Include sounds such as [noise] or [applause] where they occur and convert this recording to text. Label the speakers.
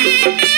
Speaker 1: Thank [laughs] you.